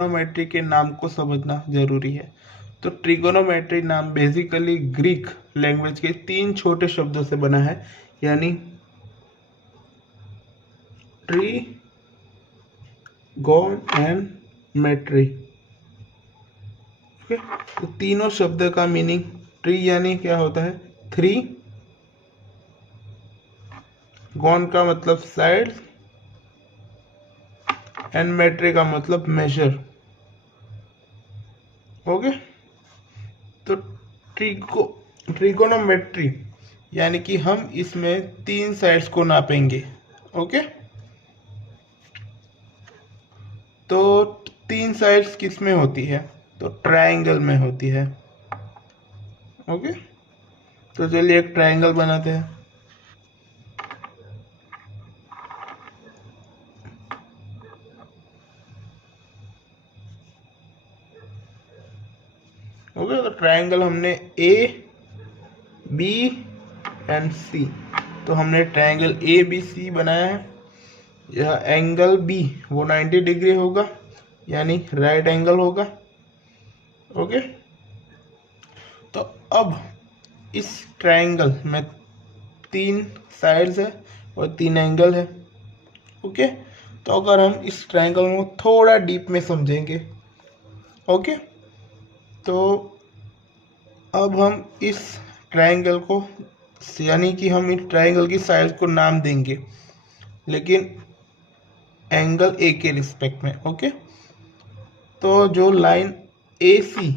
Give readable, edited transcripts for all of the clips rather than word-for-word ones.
Trigonometry के नाम को समझना जरूरी है। तो ट्रिगोनोमेट्री नाम बेसिकली ग्रीक लैंग्वेज के 3 छोटे शब्दों से बना है, यानी ट्रीगोन एंड मेट्री। ओके, तो तीनों शब्द का मीनिंग, ट्री यानी क्या होता है 3, गॉन का मतलब साइड, एंड मेट्री का मतलब मेजर। ओके, तो ट्रिगोनोमेट्री यानी कि हम इसमें 3 साइड्स को नापेंगे। ओके, तो 3 साइड्स किस में होती है? तो ट्रायंगल में होती है। ओके, तो चलिए एक ट्रायंगल बनाते हैं। ओके, तो ट्रायंगल हमने ए बी एंड सी, तो हमने ट्रायंगल ए बी सी बनाया है। यह एंगल बी वो 90 डिग्री होगा, यानी राइट एंगल होगा। ओके, तो अब इस ट्रायंगल में 3 साइड्स है और 3 एंगल है। ओके, तो अगर हम इस ट्रायंगल को थोड़ा डीप में समझेंगे, ओके, तो अब हम इस ट्रायंगल को, यानी कि हम इस ट्रायंगल की साइड को नाम देंगे, लेकिन एंगल ए के रिस्पेक्ट में। ओके, तो जो लाइन ए सी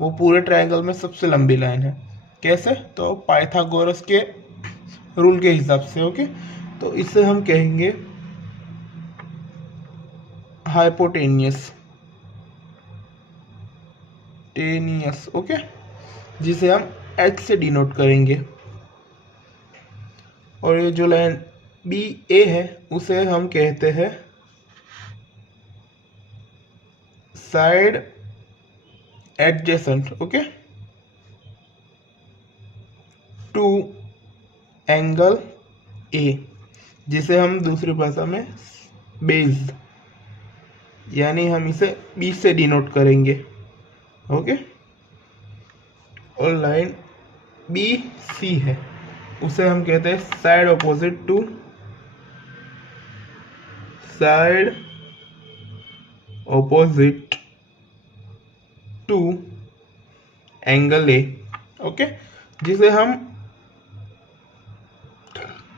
वो पूरे ट्रायंगल में सबसे लंबी लाइन है। कैसे? तो पाइथागोरस के रूल के हिसाब से। ओके, तो इसे हम कहेंगे हाइपोटेनियस टेनियस। ओके, जिसे हम एच से डिनोट करेंगे। और ये जो लाइन बी ए है उसे हम कहते हैं side adjacent. Okay, to angle A, जिसे हम दूसरी भाषा में बेस, यानी हम इसे बी से डिनोट करेंगे। ओके, और लाइन बी सी है उसे हम कहते हैं side opposite to, side opposite to angle A. Okay, जिसे हम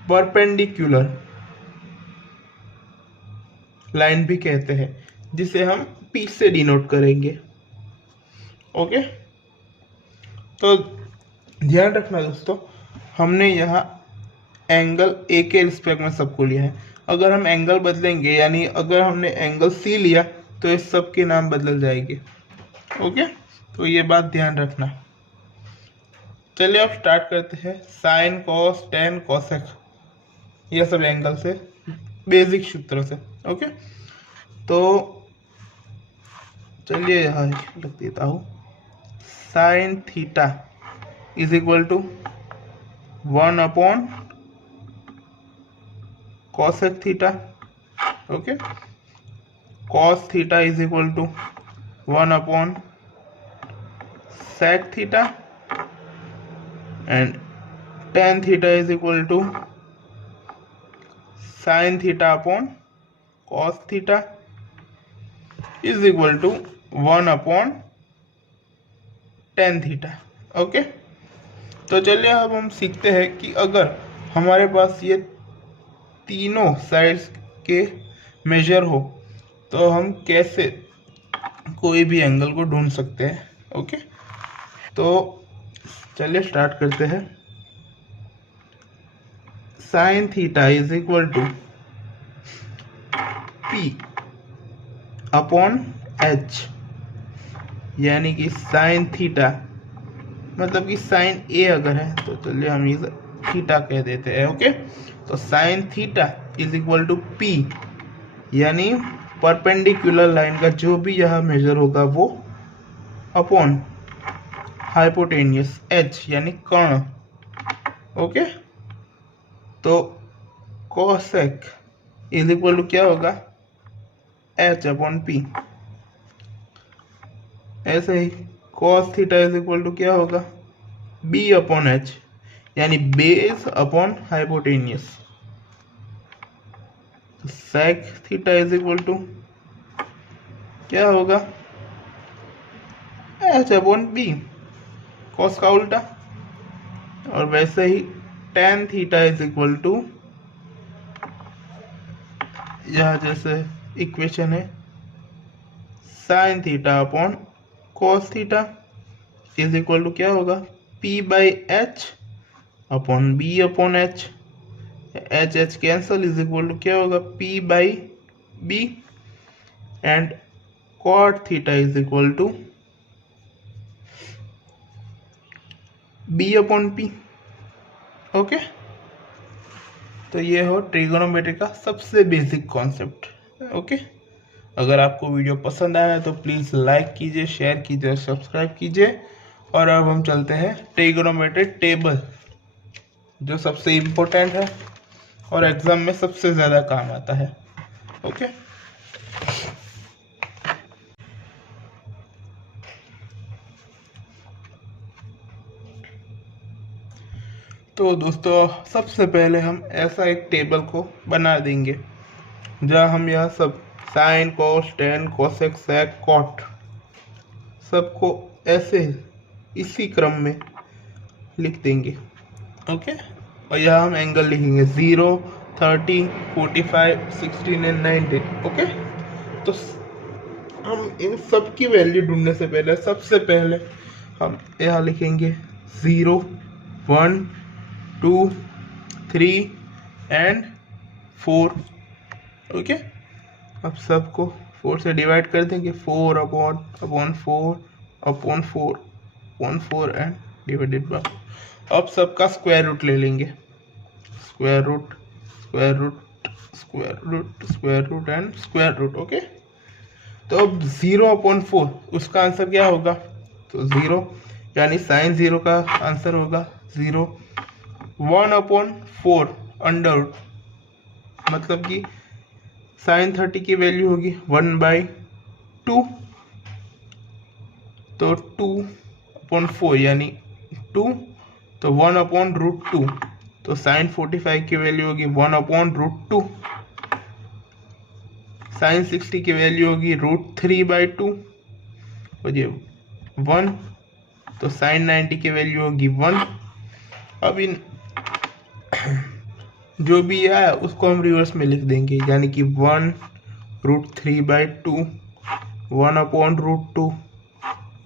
परपेंडिकुलर लाइन भी कहते हैं, जिसे हम पी से डिनोट करेंगे। ओके, तो ध्यान रखना दोस्तों, हमने यहाँ एंगल ए के रिस्पेक्ट में सबको लिया है। अगर हम एंगल बदलेंगे, यानी अगर हमने एंगल सी लिया, तो इस सब के नाम बदल जाएंगे। ओके, तो ये बात ध्यान रखना। चलिए अब स्टार्ट करते हैं। साइन, कॉस, टेन, कोसेक, ये सब एंगल से बेसिक सूत्रों से। ओके, तो चलिए यहाँ लिख देता हूँ। Sine theta is equal to 1 upon cosec theta. Okay, cos theta is equal to 1 upon sec theta, and tan theta is equal to sin theta upon cos theta is equal to 1 upon tan theta. Okay, तो चलिए अब हम सीखते हैं कि अगर हमारे पास ये तीनों साइड्स के मेजर हो, तो हम कैसे कोई भी एंगल को ढूंढ सकते हैं। ओके, तो चलिए स्टार्ट करते हैं। Sine theta is equal to P upon H, यानी कि साइन थीटा मतलब कि साइन ए अगर है तो चलिए हम इसे थीटा कह देते हैं। ओके, तो sine theta is equal to P, यानी परपेंडिकुलर लाइन का जो भी यह मेजर होगा वो, अपॉन हाइपोटेनियस एच यानी कर्ण। ओके, तो कोसेक इज इक्वल टू क्या होगा, एच अपॉन पी। ऐसे ही cos theta is equal to क्या होगा, b अपॉन h, यानी base upon hypotenuse. sec theta is equal to क्या होगा, h अपॉन b, cos का उल्टा। और वैसे ही tan theta is equal to, यह जैसे इक्वेशन है, sin theta upon cos theta is equal to क्या होगा, p by h upon b upon h, h cancel is equal to क्या होगा, p by b, and cot theta is equal to b upon p। Okay, तो ये हो trigonometry का सबसे basic concept. Okay, अगर आपको वीडियो पसंद आया तो प्लीज़ लाइक कीजिए, शेयर कीजिए और सब्सक्राइब कीजिए। और अब हम चलते हैं ट्रिगोनोमेट्री टेबल, जो सबसे इम्पोर्टेंट है और एग्जाम में सबसे ज़्यादा काम आता है। ओके, तो दोस्तों सबसे पहले हम ऐसा एक टेबल को बना देंगे जहाँ हम यह सब साइन, कॉस, टेन, कोसेक, सेक, कॉट सबको ऐसे इसी क्रम में लिख देंगे। ओके, और यहाँ हम एंगल लिखेंगे 0, 30, 45, 16 एंड 19। ओके, तो हम इन सब की वैल्यू ढूंढने से पहले सबसे पहले हम यहाँ लिखेंगे 0, 1, 2, 3 एंड 4। ओके, अब सबको 4 से डिवाइड कर देंगे, 4 upon 4 upon 4 and divided by. अब सबका स्क्वायर रूट ले लेंगे, square root, square root, square root, square root and square root. Okay, तो अब 0 अपॉन 4 उसका आंसर क्या होगा, तो 0, यानी साइन 0 का आंसर होगा 0। 1 अपॉन 4 अंडर रूट, मतलब कि साइन 30 की वैल्यू होगी 1/2, तो 2 अपॉन 4 यानी 2, तो 1 अपॉन रूट 2, तो साइन 45 की वैल्यू होगी 1 अपॉन रूट 2। साइन 60 की वैल्यू होगी √3/2, और ये 1, तो साइन 90 की वैल्यू होगी 1। अब इन जो भी है उसको हम रिवर्स में लिख देंगे, यानी कि 1 √3/2, 1 अपॉन रूट 2,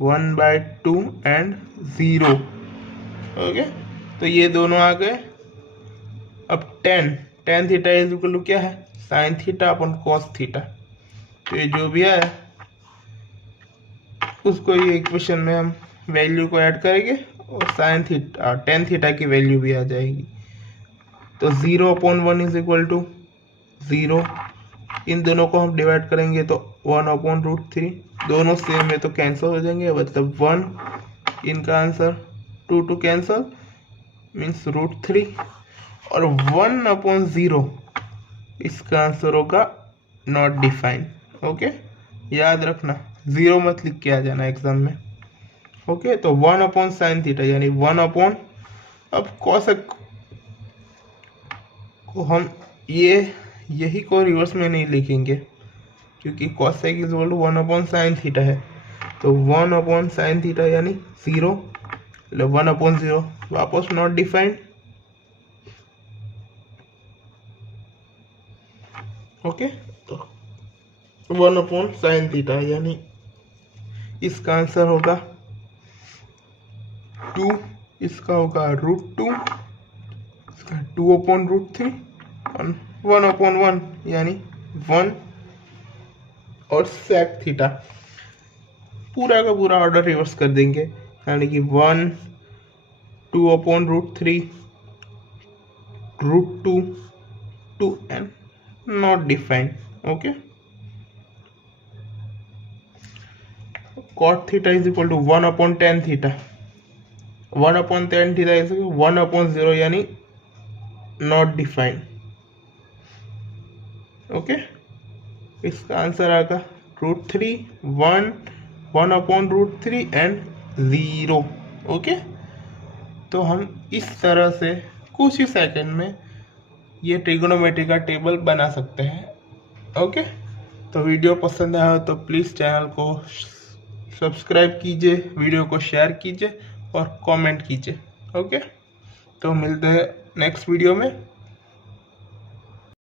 1/2 एंड 0। ओके, तो ये दोनों आ गए। अब tan theta is equal to क्या है, sine theta upon cos theta. तो ये जो भी है उसको ये इक्वेशन में हम वैल्यू को ऐड करेंगे और साइन थीटा टेन थीटा की वैल्यू भी आ जाएगी। तो 0 अपॉन 1 इज इक्वल टू 0, इन दोनों को हम डिवाइड करेंगे तो 1 अपॉन √3, दोनों सेम है तो कैंसिल हो जाएंगे, मतलब 1, इनका आंसर 2 कैंसिल मीन्स √3, और 1 अपॉन 0 इसका आंसर होगा नॉट डिफाइन। ओके, याद रखना 0 मत लिख के आ जाना एग्जाम में। ओके, तो 1 अपॉन साइन थीटा यानी 1 अपॉन, अब कॉसेक को हम यही को रिवर्स में नहीं लिखेंगे क्योंकि cosec is equal to 1 upon sine theta है, तो 1 अपॉन साइन थीटा यानी 0, 1 अपॉन 0 वापस नॉट डिफाइंड। ओके, तो 1 अपॉन साइन थीटा यानी इसका आंसर होगा 2, इसका होगा √2, इसका 2 अपॉन √3 और 1 अपॉन 1 यानी 1, और सेक थीटा पूरा का पूरा ऑर्डर रिवर्स कर देंगे, यानी कि 1, 2 upon √3, √2, 2 and not defined. Okay, cot theta is equal to 1 upon tan theta, 1 upon tan theta is 1 upon 0 यानी नॉट डिफाइंड। ओके, इसका आंसर आएगा √3, 1, 1/√3 एंड 0। ओके, तो हम इस तरह से कुछ ही सेकंड में ये ट्रिगोनोमेट्री का टेबल बना सकते हैं। ओके, तो वीडियो पसंद आया हो तो प्लीज़ चैनल को सब्सक्राइब कीजिए, वीडियो को शेयर कीजिए और कमेंट कीजिए। ओके, तो मिलते हैं नेक्स्ट वीडियो में।